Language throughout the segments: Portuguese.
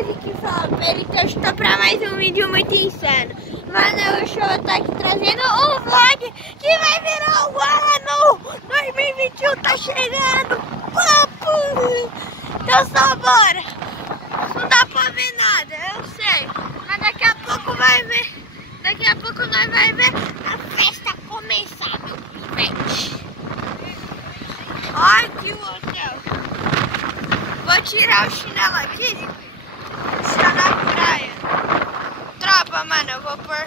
Eze que falou pra ele que eu estou pra mais um vídeo muito insano. Mano, hoje eu tô aqui trazendo um vlog que vai virar o ano 2021, tá chegando. Papo! Então só bora. Não dá pra ver nada, eu sei. Mas daqui a pouco vai ver. Daqui a pouco nós vai ver a festa começar, meu pivete. Ai, que hotel. Vou tirar o chinelo aqui. Está na praia. Tropa, mano, eu vou pôr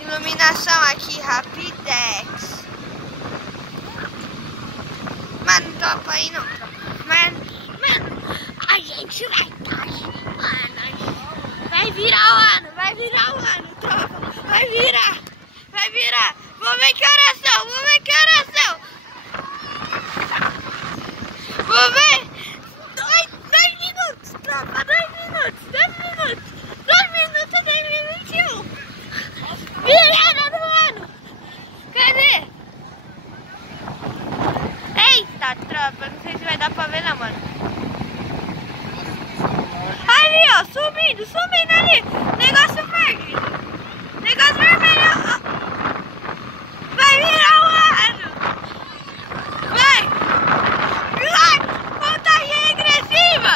iluminação aqui, Rapidex. Mano, topa aí não, tropa. Mano, a gente vai estar aqui, mano. Vai virar o ano, tropa. Vai virar. Vamos ver que oração. Vou ver. 2 minutos, tropa. 2 minutos. 2021. Virada do ano. Cadê? Eita, tropa. Não sei se vai dar pra ver não, mano. Ali, ó. Subindo ali. Negócio verde. Negócio vermelho. Ó. Vai virar o ano. Vai. Contagem regressiva.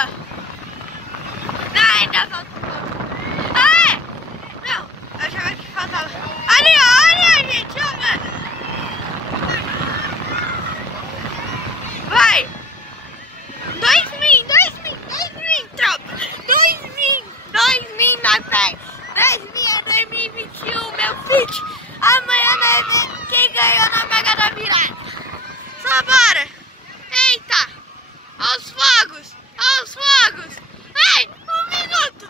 Não, ainda falta um pouco. Ah, é? Não, eu achava que faltava. Ali, ó, gente, ó, mano. Vai. 2000, tropa. 2000 na praia. 2000 é 2021, meu filho. Amanhã nós vemos quem ganhou na Mega da Virada. Só bora. Eita. Aos fogos. Ei, 1 minuto,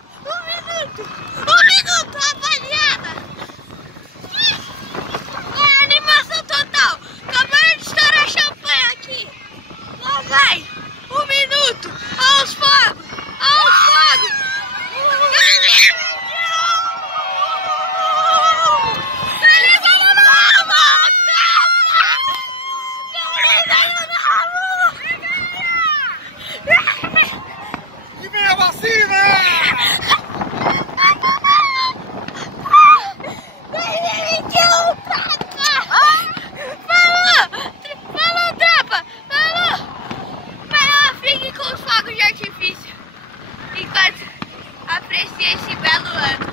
rapaziada. É animação total. Acabou de estourar champanhe aqui. Lá vai. 1 minuto. Aos fogos. Enquanto aprecia esse belo ano.